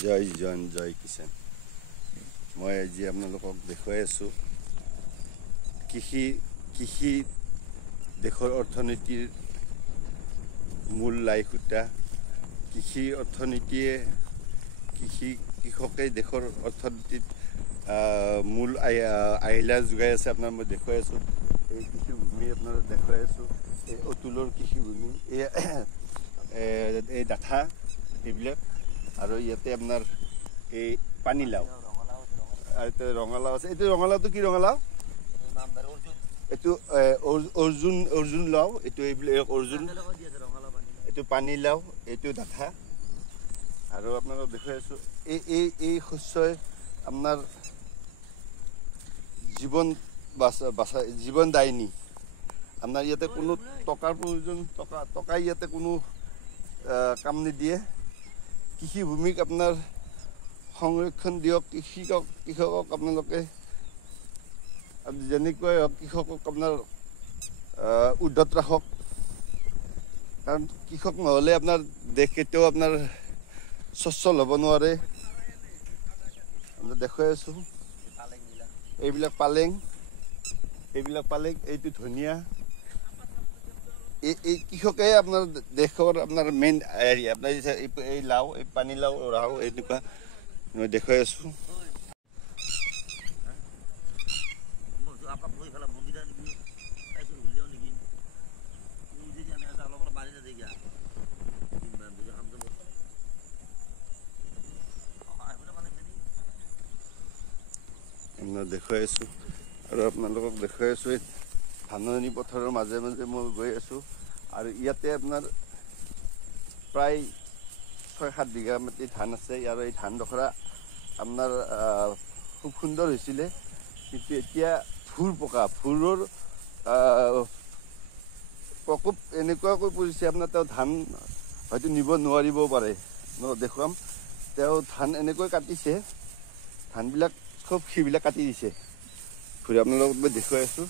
জয় জন জয় কিষাণ। মই আজি আপোনালোকক দেখুৱাই আছোঁ কৃষি দেশৰ অৰ্থনীতিৰ মূল লাই সূতা। কৃষি অৰ্থনীতিয়ে কৃষকে দেশৰ অৰ্থনীতিত মূল আহিলা যোগাই আছে। আপোনাৰ মই দেখুৱাই আছোঁ এই কৃষিভূমি, আপোনাৰ দেখুৱাই আছোঁ এই অতুলৰ কৃষিভূমি, এই ডাঠা এইবিলাক, আৰু ইয়াতে আপোনাৰ এই পানীলাও আৰু এতিয়া ৰঙালাও আছে। এইটো ৰঙালাওটো কি ৰঙালাও? এইটো অৰ্জুন লাও, এইটো এইবিলাক অৰ্জুন, এইটো পানীলাও, এইটো ডাঠা। আৰু আপোনালোকক দেখুৱাই আছোঁ এই শস্যই আপোনাৰ জীৱনদায়িনী। আপোনাৰ ইয়াতে কোনো টকাৰ প্ৰয়োজন, টকাই ইয়াতে কোনো কাম নিদিয়ে। কৃষিভূমিক আপোনাৰ সংৰক্ষণ দিয়ক, কৃষকক আপোনালোকে যেনেকৈ হওক কৃষকক আপোনাৰ উদ্ধত ৰাখক, কাৰণ কৃষক নহ'লে আপোনাৰ দেশ কেতিয়াও আপোনাৰ স্বচ্ছল হ'ব নোৱাৰে। দেখুৱাই আছোঁ এইবিলাক পালেং, এইটো ধনিয়া। এই কৃষকে আপোনাৰ দেশৰ আপোনাৰ মেইন হেৰি। আপোনাৰ এই লাও, এই পানীলাও, ৰাও, এনেকুৱা মই দেখুৱাই আছোঁ। দেখুৱাই আছোঁ আৰু আপোনালোকক দেখুৱাই আছোঁ এই ধাননি পথাৰৰ মাজে মাজে মই গৈ আছোঁ। আৰু ইয়াতে আপোনাৰ প্ৰায় ৬-৭ বিঘা মাটি ধান আছে। আৰু এই ধানডোখৰা আপোনাৰ খুব সুন্দৰ হৈছিলে, কিন্তু এতিয়া ভুৰৰ প্ৰকোপ এনেকুৱাকৈ পৰিছে আপোনাৰ, তেওঁ ধান হয়তো নিব নোৱাৰিবও পাৰে। দেখুৱাম, তেওঁ ধান এনেকৈ কাটিছে, ধানবিলাক খুব সেইবিলাক কাটি দিছে। ঘূৰি আপোনালোকক মই দেখুৱাই আছোঁ।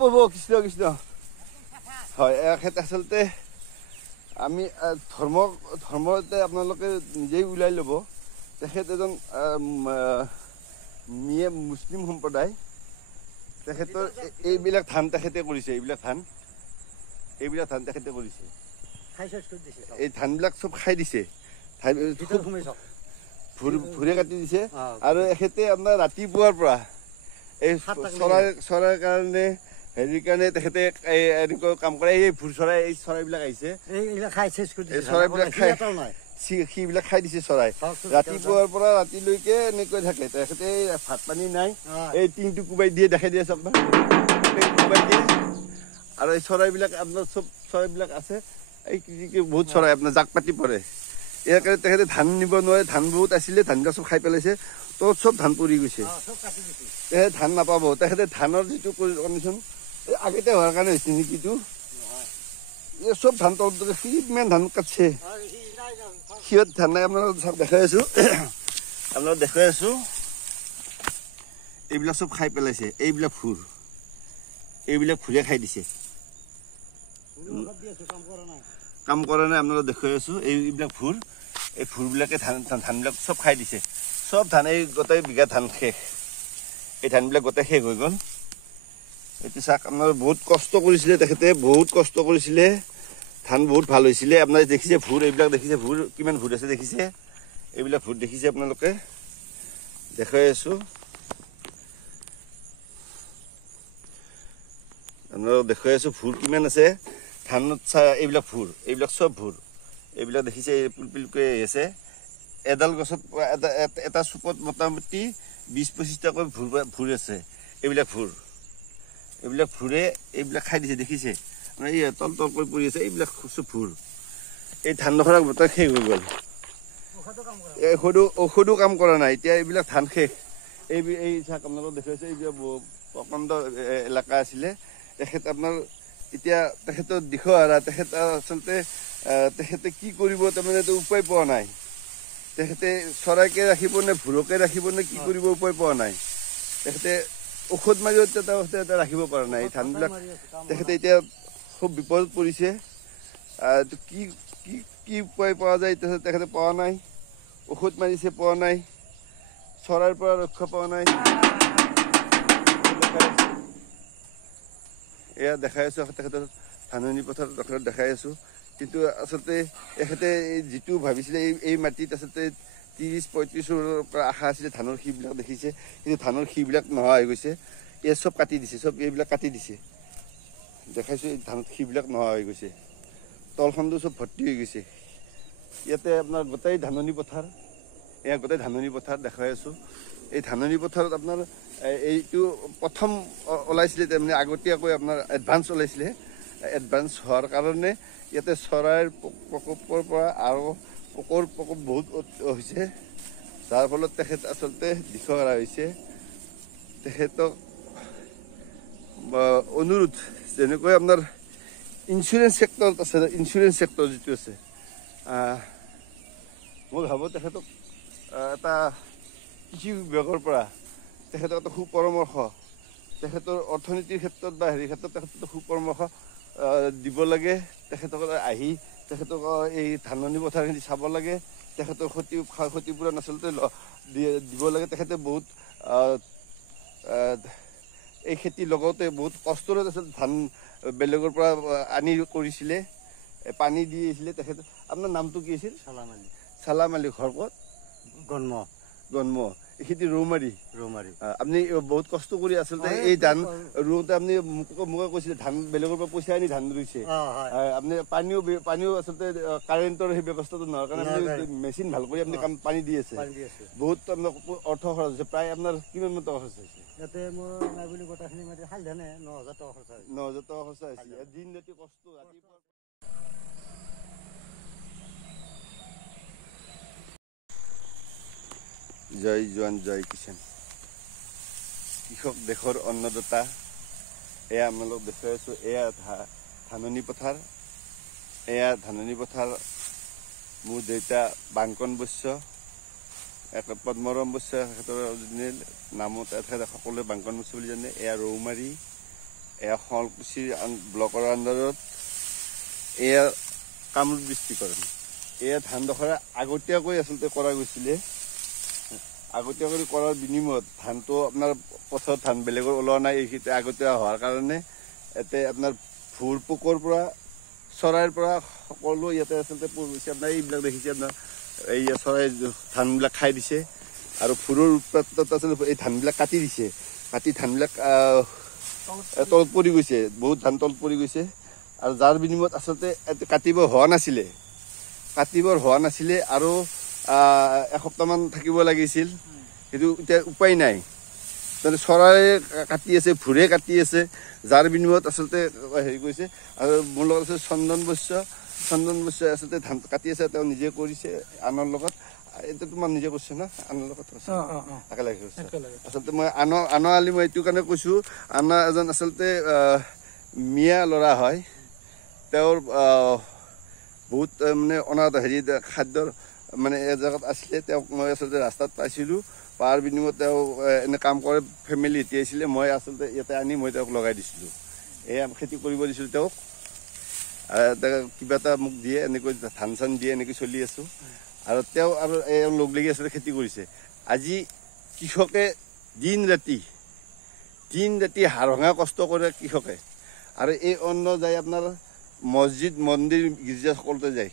ব'ব কৃষ্ণ হয়। আচলতে আমি ধৰ্মতে আপোনালোকে নিজেই ওলাই ল'ব। তেখেত এজন মুছলিম সম্প্ৰদায়, তেখেতৰ এইবিলাক ধান তেখেতে কৰিছে, এইবিলাক ধান তেখেতে কৰিছে। এই ধানবিলাক চব খাই দিছে, ভুৰে কাটি দিছে। আৰু এখেতে আপোনাৰ ৰাতিপুৱাৰ পৰা এই চৰাইৰ কাৰণে হেৰিৰ কাৰণে তেখেতে এনেকুৱা কাম কৰে। এই ভুৰ চৰাই, এই চৰাইবিলাক আহিছে, এই চৰাইবিলাক সিবিলাক খাই দিছে চৰাই। ৰাতিপুৱাৰ পৰা ৰাতিলৈকে এনেকৈ থাকে। তেখেতে ভাত পানী নাই, এই টিংটো কোবাই দিয়ে, দেখাই দিয়ে চব কোবাই দিয়ে। আৰু এই চৰাইবিলাক আপোনাৰ চব চৰাইবিলাক আছে, এই বহুত চৰাই আপোনাৰ জাক পাতি পৰে। ইয়াৰ কাৰণে তেখেতে ধান নিব নোৱাৰে। ধান বহুত আছিলে, ধানবিলাক চব খাই পেলাইছে, তো চব ধান পৰি গৈছে। তেখেতে ধান নাপাব। তেখেতে ধানৰ যিটো কণ্ডিশ্যন আগতে হোৱাৰ কাৰণে হৈছে নেকি, এইটো এই চব ধান তলত সি ইমান ধান কাটছে, সিহঁত ধান নাই। আপোনালোকক চব দেখাই আছোঁ, এইবিলাক চব খাই পেলাইছে। এইবিলাক ভুৰে খাই দিছে, কাম কৰা নাই। আপোনালোকক দেখুৱাই আছোঁ এইবিলাক ভুৰ, এই ভুৰবিলাকে ধানবিলাক চব খাই দিছে। চব ধান, এই গোটেই বিঘা ধান শেষ, এই ধানবিলাক গোটেই শেষ হৈ গ'ল। এইটো চাওক, আপোনাৰ বহুত কষ্ট কৰিছিলে তেখেতে, ধান বহুত ভাল হৈছিলে। আপোনাৰ দেখিছে ভুৰ, এইবিলাক দেখিছে ভুৰ, কিমান ভুৰ আছে দেখিছে, এইবিলাক ভুৰ দেখিছে আপোনালোকে। দেখুৱাই আছোঁ আপোনালোকক, দেখুৱাই আছোঁ ভুৰ কিমান আছে ধানত। এইবিলাক ভুৰ, এইবিলাক চব ভুৰ, এইবিলাক দেখিছে পিলপিলকৈ আছে। এডাল গছত এটা চুপত মোটামুটি 20-25টাকৈ ভুৰ আছে। এইবিলাক ভুৰে এইবিলাক খাই দিছে, দেখিছে এই তলকৈ পৰি আছে। এইবিলাক চব ভুৰ, এই ধানডোখৰা গোটেই শেষ হৈ গ'ল। ঔষধো কাম কৰা নাই। এতিয়া এইবিলাক ধান শেষ। এই চাওক, আপোনালোকক দেখুৱাইছে, এইবিলাক প্ৰকাণ্ড এলেকা আছিলে। তেখেত আপোনাৰ এতিয়া তেখেতৰ দিশহাৰা। তেখেত আচলতে তেখেতে কি কৰিব, তাৰমানে উপায় পোৱা নাই। তেখেতে চৰাইকে ৰাখিব নে ভুৰকে ৰাখিব নে কি কৰিব, উপায় পোৱা নাই। তেখেতে ঔষধ মাৰিও এটা ৰাখিব পৰা নাই। ধানবিলাক তেখেতে এতিয়া খুব বিপদত পৰিছে। কি কি কি উপায় পোৱা যায় তেখেতে পোৱা নাই, ঔষধ মাৰিছে পোৱা নাই, চৰাইৰ পৰা ৰক্ষা পোৱা নাই। এয়া দেখাই আছোঁ তেখেতৰ ধাননি পথাৰ দেখাই আছোঁ। কিন্তু আচলতে তেখেতে যিটো ভাবিছিলে এই মাটিত আচলতে 30-35ৰ পৰা আশা আছিলে ধানৰ শিবিলাক দেখিছে, কিন্তু ধানৰ শিবিলাক নোহোৱা হৈ গৈছে। এয়া চব কাটি দিছে, চব এইবিলাক কাটি দিছে। দেখাইছোঁ এই ধান শিবিলাক নোহোৱা হৈ গৈছে, তলখনটো চব ভৰ্তি হৈ গৈছে। ইয়াতে আপোনাৰ গোটেই ধাননি পথাৰ, এয়া গোটেই ধাননি পথাৰ দেখাই আছোঁ। এই ধাননি পথাৰত আপোনাৰ এইটো প্ৰথম ওলাইছিলে, তাৰমানে আগতীয়াকৈ আপোনাৰ এডভান্স ওলাইছিলে। এডভান্স হোৱাৰ কাৰণে ইয়াতে চৰাইৰ প্ৰকোপৰ পৰা আৰু পোকৰ প্ৰকোপ বহুত হৈছে, যাৰ ফলত তেখেত আচলতে দিশহাৰা হৈছে। তেখেতক অনুৰোধ, যেনেকৈ আপোনাৰ ইঞ্চুৰেঞ্চ ছেক্টৰত আছে, ইঞ্চুৰেঞ্চ ছেক্টৰ যিটো আছে, মই ভাবোঁ তেখেতক এটা কৃষি বিভাগৰ পৰা তেখেতক এটা সুপৰামৰ্শ, তেখেতৰ অৰ্থনীতিৰ ক্ষেত্ৰত বা হেৰি ক্ষেত্ৰত তেখেতক সুপৰামৰ্শ দিব লাগে। তেখেতক আহি তেখেতক এই ধাননি পথাৰখিনি চাব লাগে, তেখেতৰ ক্ষতিপূৰণ আচলতে দিব লাগে। তেখেতে বহুত এই খেতি লগতে বহুত কষ্টৰে আচলতে ধান বেলেগৰ পৰা আনি কৰিছিলে, পানী দি আহিছিলে। তেখেতে আপোনাৰ নামটো কি আছিল? চালাম আলী। ঘৰ ক'ত? গন্ম। এইখিনি ৰৌমাৰী। আপুনি বহুত কষ্ট কৰি আচলতে এই ধান ৰুওঁতে আপুনি মোকে কৈছিলে ধান বেলেগৰ পৰা পইচা আনি ধান ৰুইছে। আপুনি পানীও আচলতে কাৰেণ্টৰ সেই ব্যৱস্থাটো নোহোৱাৰ কাৰণে আপুনি মেচিন ভাল কৰি আপুনি পানী দি আছে। বহুত আপোনাৰ অৰ্থ খৰচ হৈছে, প্ৰায় আপোনাৰ কিমান মান টকা খৰচ হৈছে? ইয়াতে মোৰ নাই বুলি গোটেইখিনি মাটি হাল ধানে 9,000 টকা খৰচ হৈছে। 9,000 টকা খৰচ হৈছে। দিন ৰাতি কষ্ট। জয় জোৱান জয় কিষাণ। কৃষক দেশৰ অন্নদাতা। এয়া আপোনালোক দেখুৱাই আছোঁ, এয়া ধাননি পথাৰ। এয়া ধাননি পথাৰ। মোৰ দেউতা বাংকন বৈশ্য, পদ্মৰম বৈশ্য তেখেতৰ নামত তেখেতে সকলোৱে বাংকন বৈশ্য বুলি জানে। এয়া ৰৌমাৰী, এয়া শুৱালকুছিৰ ব্লকৰ আণ্ডাৰত, এয়া কামৰূপ ডিষ্ট্ৰিক্টৰ। এয়া ধানডোখৰ আগতীয়াকৈ আচলতে কৰা গৈছিলে। আগতীয়াকৈ কৰাৰ বিনিময়ত ধানটো আপোনাৰ পথাৰত ধান বেলেগৰ ওলোৱা নাই। এইখিনি আগতীয়া হোৱাৰ কাৰণে ইয়াতে আপোনাৰ ভুৰ পোকৰ পৰা, চৰাইৰ পৰা সকলো ইয়াতে আচলতে পৰিছে। আপোনাৰ এইবিলাক দেখিছে, আপোনাৰ এই চৰাই ধানবিলাক খাই দিছে আৰু ভুৰৰ উৎপাতত আচলতে এই ধানবিলাক কাটি দিছে। কাটি ধানবিলাক তলত পৰি গৈছে, বহুত ধান তলত পৰি গৈছে। আৰু যাৰ বিনিময়ত আচলতে কাটিবৰ হোৱা নাছিলে আৰু এসপ্তাহমান থাকিব লাগিছিল, কিন্তু এতিয়া উপায় নাই। চৰাই কাটি আছে, ভুৰে কাটি আছে, যাৰ বিনিময়ত আচলতে হেৰি কৰিছে। আৰু মোৰ লগত আছে চন্দন বৈশ্য আচলতে ধান কাটি আছে, তেওঁ নিজে কৰিছে আনৰ লগত। এতিয়া তোমাৰ নিজে কৰিছে ন, আনৰ লগত একেলগে কৰিছে। আচলতে মই আনৰ আলি মই এইটো কাৰণে কৈছোঁ, আনৰ এজন আচলতে মিয়া ল'ৰা হয়। তেওঁৰ বহুত মানে অনাথ হেৰি খাদ্যৰ মানে এজেগাত আছিলে। তেওঁক মই আচলতে ৰাস্তাত পাইছিলোঁ, পাৰ বিনিময়ত তেওঁ এনে কাম কৰে, ফেমিলি এটি আছিলে। মই আচলতে ইয়াতে আনি মই তেওঁক লগাই দিছিলোঁ, এয়া খেতি কৰিব দিছিলোঁ তেওঁক। কিবা এটা মোক দিয়ে, এনেকৈ ধান চান দিয়ে, এনেকৈ চলি আছোঁ। আৰু তেওঁ আৰু লগ লাগি আচলতে খেতি কৰিছে। আজি কৃষকে দিন ৰাতি হাৰভঙা কষ্ট কৰে কৃষকে। আৰু এই অন্ন যায় আপোনাৰ মছজিদ, মন্দিৰ, গীৰ্জা সকলোতে যায়।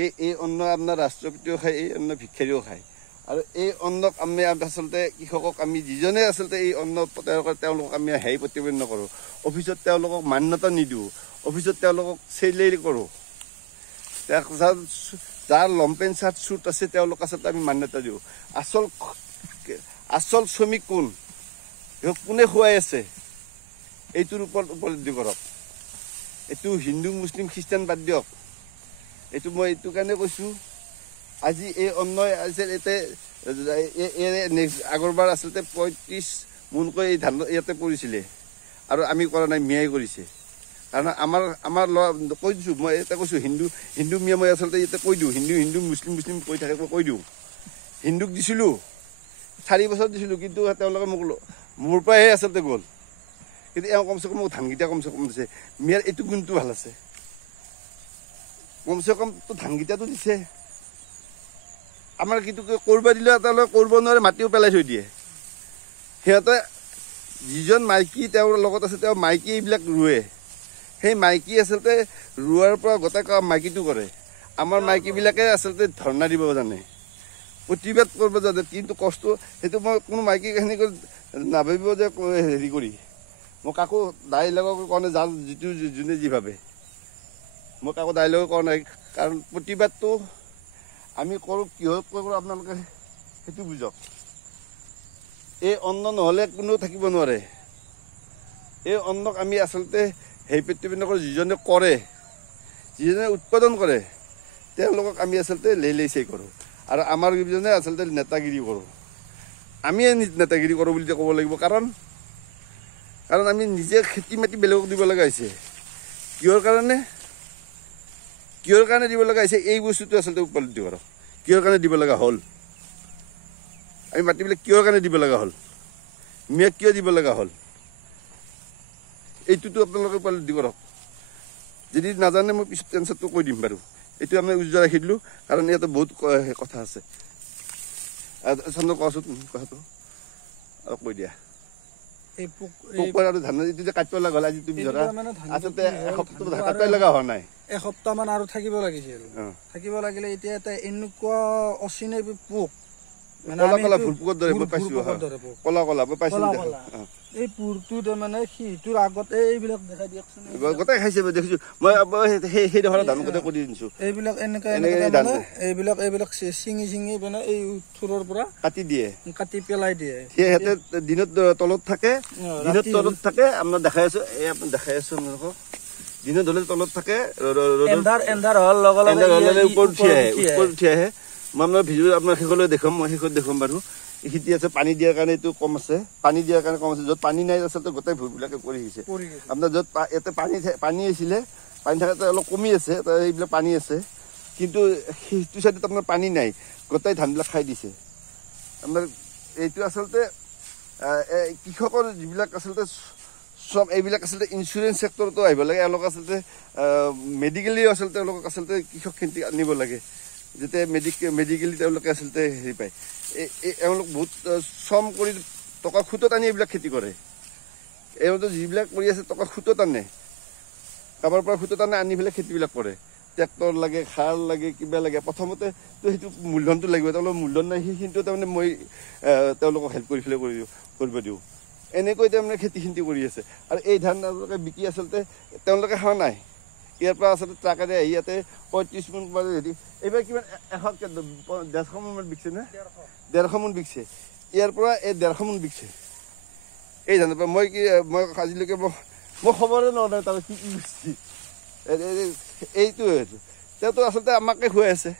এই অন্ন আপোনাৰ ৰাষ্ট্ৰপতিও খায়, এই অন্ন ভিক্ষাৰীও খায়। আৰু এই অন্নক আমি আচলতে কৃষকক আমি যিজনে আচলতে এই অন্ন তৈয়াৰ কৰে, তেওঁলোকক আমি হেৰি প্ৰতিপন্ন নকৰোঁ। অফিচত তেওঁলোকক মান্যতা নিদিওঁ, অফিচত তেওঁলোকক চেলেৰি কৰোঁ। যাৰ লম্পেন চাৰ্ট চুট আছে তেওঁলোক আচলতে আমি মান্যতা দিওঁ। আচল শ্ৰমিক কোনে খুৱাই আছে, এইটোৰ ওপৰত উপলব্ধি কৰক। এইটো হিন্দু, মুছলিম, খ্ৰীষ্টান বাদ দিয়ক। এইটো মই এইটো কাৰণে কৈছোঁ, আজি এই অন্নই ইয়াতে আগৰবাৰ আচলতে 35 মোনকৈ এই ধান ইয়াতে পৰিছিলে, আৰু আমি কৰা নাই, মিয়াই কৰিছে। কাৰণ আমাৰ ল'ৰা কৈ দিছোঁ, মই এটা কৈছোঁ, হিন্দু মিয়া মই আচলতে ইয়াতে কৈ দিওঁ, হিন্দু মুছলিম কৈ থাকে, মই কৈ দিওঁ। হিন্দুক দিছিলোঁ, 4 বছৰ দিছিলোঁ, কিন্তু তেওঁলোকে মোক মোৰ পৰাহে আচলতে গ'ল। কিন্তু এওঁ কমচে কম মোক ধানকেইটা কমচে কম দিছে। মিয়াৰ এইটো গুণটো ভাল আছে। কমচে কমতো ধানকেইটাতো দিছে আমাৰ কিন্তু কৰিব দিলে তেওঁলোকে কৰিব নোৱাৰে মাটিও পেলাই থৈ দিয়ে সিহঁতে যিজন মাইকী তেওঁৰ লগত আছে তেওঁ মাইকী এইবিলাক ৰুৱে সেই মাইকী আচলতে ৰোৱাৰ পৰা গোটেই কাম মাইকীটো কৰে আমাৰ মাইকীবিলাকে আচলতে ধৰ্ণা দিব জানে প্ৰতিবাদ কৰিব জানে কিন্তু কষ্ট সেইটো মই কোনো মাইকী সেনেকৈ নাভাবিব যে হেৰি কৰি মই কাকো দায় লগাব কোৱা নাই যাৰ যিটো যোনে যি ভাবে মই কাকো দায় লগাব কোৱা নাই কাৰণ প্ৰতিবাদটো আমি কৰোঁ কিহত কৰোঁ আপোনালোকে সেইটো বুজক এই অন্ন নহ'লে কোনো থাকিব নোৱাৰে এই অন্নক আমি আচলতে সেই পৃথিৱীনকৰ যিজনে কৰে যিজনে উৎপাদন কৰে তেওঁলোকক আমি আচলতে লেইলেইচাই কৰোঁ আৰু আমাৰ যিজনে আচলতে নেতাগিৰি কৰোঁ আমিয়ে নেতাগিৰি কৰোঁ বুলি ক'ব লাগিব কাৰণ আমি নিজে খেতি মাটি বেলেগক দিব লগা হৈছে কিহৰ কাৰণে দিব লগা হৈছে এই বস্তুটো আচলতে উপলব্ধি কৰক কিহৰ কাৰণে দিব লগা হ'ল আমি মাটিবিলাক কিহৰ কাৰণে দিব লগা হ'ল মিয়াক কিয় দিব লগা হ'ল এইটোতো আপোনালোকে উপলব্ধি কৰক যদি নাজানে মই পিছত এনচাৰটো কৈ দিম বাৰু এইটো আমি উজ্জ্বল ৰাখি দিলোঁ কাৰণ ইয়াতে বহুত কথা আছে চন্দ্ৰ কোৱাচোন কথাটো অলপ কৈ দিয়া পোক আৰু ধান এইটো যে কাটিব লগা হ'ল আজি তুমি ধৰা আচলতে এসপ্তাহ কাটিব লগা হোৱা নাই এসপ্তাহমান আৰু থাকিব লাগিছিল থাকিব লাগিলে এতিয়া এটা এনেকুৱা অচিনাকি পোক কলা ফুল পোকৰ দৰে মই পাইছোঁ কলা মই পাইছোঁ এই পোকটো তাৰমানে সিটোৰ আগতে এইবিলাক দেখাই দিয়কচোন গোটেই খাইছে মই দেখিছোঁ মই সেইডোখৰ ধান গোটেই কৰি দিছোঁ এইবিলাক এইবিলাক চিঙি মানে এই থোৰৰ পৰা কাটি পেলাই দিয়ে সিহঁতে দিনত তলত থাকে আপোনাৰ দেখাই আছোঁ এই আপোনাৰ দেখাই আছোঁ আপোনালোকক দিনত হ'লে তলত থাকে এন্ধাৰ হোৱাৰ লগে লগে ওপৰত উঠি আহে মই আপোনাৰ ভিডিঅ' আপোনাৰ শেষলৈ দেখুৱাম মই শেষত দেখুৱাম বাৰু এইখিনি আছে পানী দিয়াৰ কাৰণে এইটো কম আছে পানী দিয়াৰ কাৰণে কম আছে য'ত পানী নাই আচলতে গোটেই ভূমিবিলাকে পৰি গৈছে আপোনাৰ য'ত ইয়াতে পানী আছিলে পানী থাকোঁতে অলপ কমি আছে এইবিলাক পানী আছে কিন্তু সেইটো চাইডত আপোনাৰ পানী নাই গোটেই ধানবিলাক খাই দিছে আপোনাৰ এইটো আচলতে কৃষকৰ যিবিলাক আচলতে চব এইবিলাক আচলতে ইঞ্চুৰেঞ্চ ছেক্টৰতো আহিব লাগে এওঁলোক আচলতে মেডিকেলি আচলতে তেওঁলোকক আচলতে কৃষকখিনি আনিব লাগে যেতিয়া মেডিকেলি তেওঁলোকে আচলতে হেৰি পায় এওঁলোক বহুত শ্ৰম কৰি টকা খুটত আনি এইবিলাক খেতি কৰে এওঁলোকে যিবিলাক কৰি আছে টকা খুটত আনে কাৰোবাৰ পৰা খুটত আনি পেলাই খেতিবিলাক কৰে ট্ৰেক্টৰ লাগে সাৰ লাগে কিবা লাগে প্ৰথমতে সেইটো মূলধনটো লাগিব তেওঁলোকৰ মূলধন নাই সেইখিনিতো তাৰমানে মই তেওঁলোকক হেল্প কৰি পেলাই কৰিব দিওঁ এনেকৈ তাৰমানে খেতি কৰি আছে আৰু এই ধান তেওঁলোকে বিকি আচলতে তেওঁলোকে খোৱা নাই ইয়াৰ পৰা আচলতে ট্ৰাকেৰে আহি ইয়াতে 35 মোন হেৰি এইবাৰ কিমান 150 মোন বিকছে নে 150 মোন বিকছে ইয়াৰ পৰা এই 150 মোন বিকছে এই ধানৰ পৰা মই আজিলৈকে মই খবৰে লোৱা নাই তাৰ কি বিকছি এইটো তেওঁতো আচলতে আমাকে খুৱাই আছে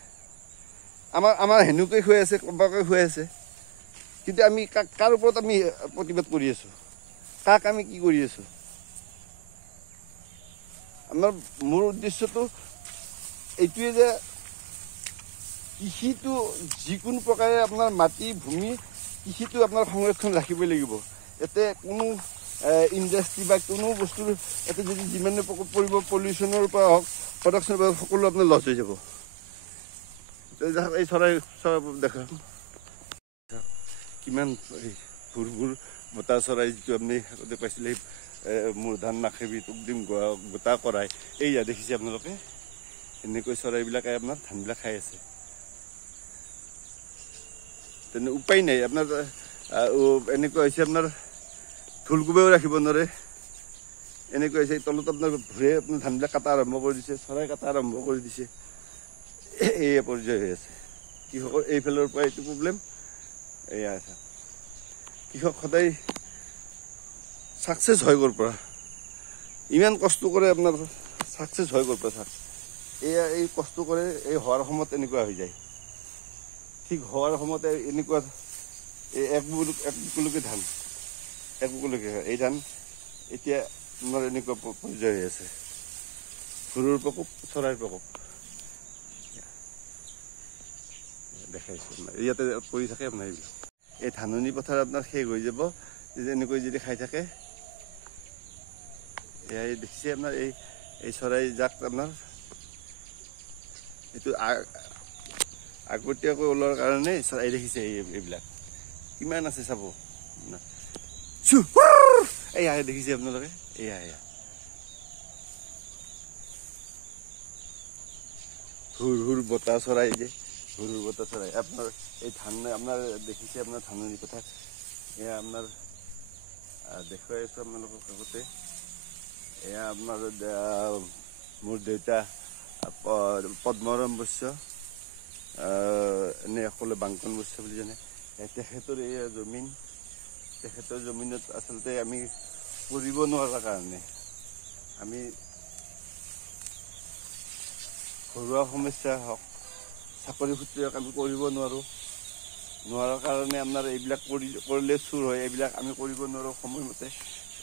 আমাৰ হেনুকে খুৱাই আছে কম্পাকে খুৱাই আছে কিন্তু আমি কাৰ ওপৰত আমি প্ৰতিবাদ কৰি আছোঁ কাক আমি কি কৰি আছোঁ আমাৰ মোৰ উদ্দেশ্যটো এইটোৱে যে কৃষিটো যিকোনো প্ৰকাৰে আপোনাৰ মাটি ভূমি কৃষিটো আপোনাৰ সংৰক্ষণ ৰাখিবই লাগিব ইয়াতে কোনো ইণ্ডাষ্ট্ৰি বা কোনো বস্তুৰ ইয়াতে যদি যিমানে পৰিব পলিউশ্যনৰ পৰা হওক প্ৰডাকশ্যনৰ পৰা সকলো আপোনাৰ লছ হৈ যাব এই চৰাই দেখা কিমান ভুৰ বতাহ চৰাই যিটো আপুনি আগতে পাইছিলে মোৰ ধান নাখাবি তোক দিম গোটা কৰাই এইয়া দেখিছে আপোনালোকে এনেকৈ চৰাইবিলাকে আপোনাৰ ধানবিলাক খাই আছে তেনে উপায় নাই আপোনাৰ এনেকুৱা হৈছে আপোনাৰ ঢোলকোবাইও ৰাখিব নোৱাৰে এনেকুৱা হৈছে তলত আপোনাৰ ভূৰে আপোনাৰ ধানবিলাক কাটা আৰম্ভ কৰি দিছে চৰাই কাটা আৰম্ভ কৰি দিছে এয়া পৰ্যায় হৈ আছে কৃষকৰ এইফালৰ পৰা এইটো প্ৰব্লেম এয়া আছে কৃষক সদায় ছাকচেছ হয় ক'ৰ পৰা ইমান কষ্ট কৰে আপোনাৰ ছাকচেছ হয় ক'ৰ পৰা এয়া এই কষ্ট কৰে এই হোৱাৰ সময়ত এনেকুৱা হৈ যায় ঠিক হোৱাৰ সময়তে এনেকুৱা এক বুকুলকে ধান এক বুকুলকে এই ধান এতিয়া আপোনাৰ এনেকুৱা পৰ্যায় হৈ আছে গৰুৰ প্ৰকোপ চৰাইৰ প্ৰকোপ দেখাইছোঁ ইয়াতে পৰি থাকে আপোনাৰ এইবিলাক এই ধাননি পথাৰ আপোনাৰ শেষ হৈ যাব এনেকৈ যদি খাই থাকে এয়াই দেখিছে আপোনাৰ এই চৰাই জাক আপোনাৰ এইটো আগতীয়াকৈ ওলোৱাৰ কাৰণে চৰাই দেখিছে এইবিলাক কিমান আছে চাব এয়া দেখিছে আপোনালোকে এয়া হুৰ বতাহ চৰাই যে হুৰ বতাহ চৰাই আপোনাৰ এই ধান আপোনাৰ দেখিছে আপোনাৰ ধাননি পথাৰ এয়া আপোনাৰ দেখুৱাই আছোঁ আপোনালোকক আগতে এয়া আপোনাৰ মোৰ দেউতা পদ্মৰাম বৈশ্য এনে সকলোৱে বাংকন বৈশ্য বুলি জানে তেখেতৰ এই জমিন তেখেতৰ জমিনত আচলতে আমি কৰিব নোৱাৰাৰ কাৰণে আমি ঘৰুৱা সমস্যা হওক চাকৰি সূত্ৰে হওক আমি কৰিব নোৱাৰাৰ কাৰণে আপোনাৰ এইবিলাক কৰিলে চুৰ হয় এইবিলাক আমি কৰিব নোৱাৰোঁ সময়মতে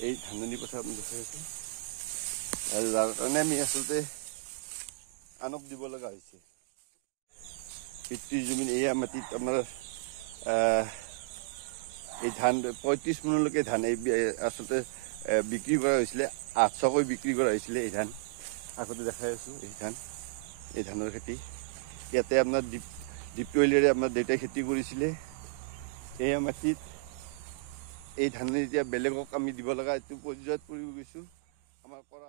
এই ধাননি পথাৰ আমি দেখাই আছোঁ আৰু যাৰ কাৰণে আমি আচলতে আনক দিব লগা হৈছে পিতৃৰ জমিন এয়া মাটিত আপোনাৰ এই ধান ৩৫ মোনলৈকে ধান এই আচলতে বিক্ৰী কৰা হৈছিলে ৮০০কৈ বিক্ৰী কৰা হৈছিলে এই ধান আগতে দেখাই আছোঁ এই ধানৰ খেতি ইয়াতে আপোনাৰ ডিপটইলেৰে আপোনাৰ দেউতাই খেতি কৰিছিলে এয়া মাটিত এই ধান এতিয়া বেলেগক আমি দিব লগা এইটো পৰ্যায়ত পৰি গৈছোঁ আমাৰ পৰা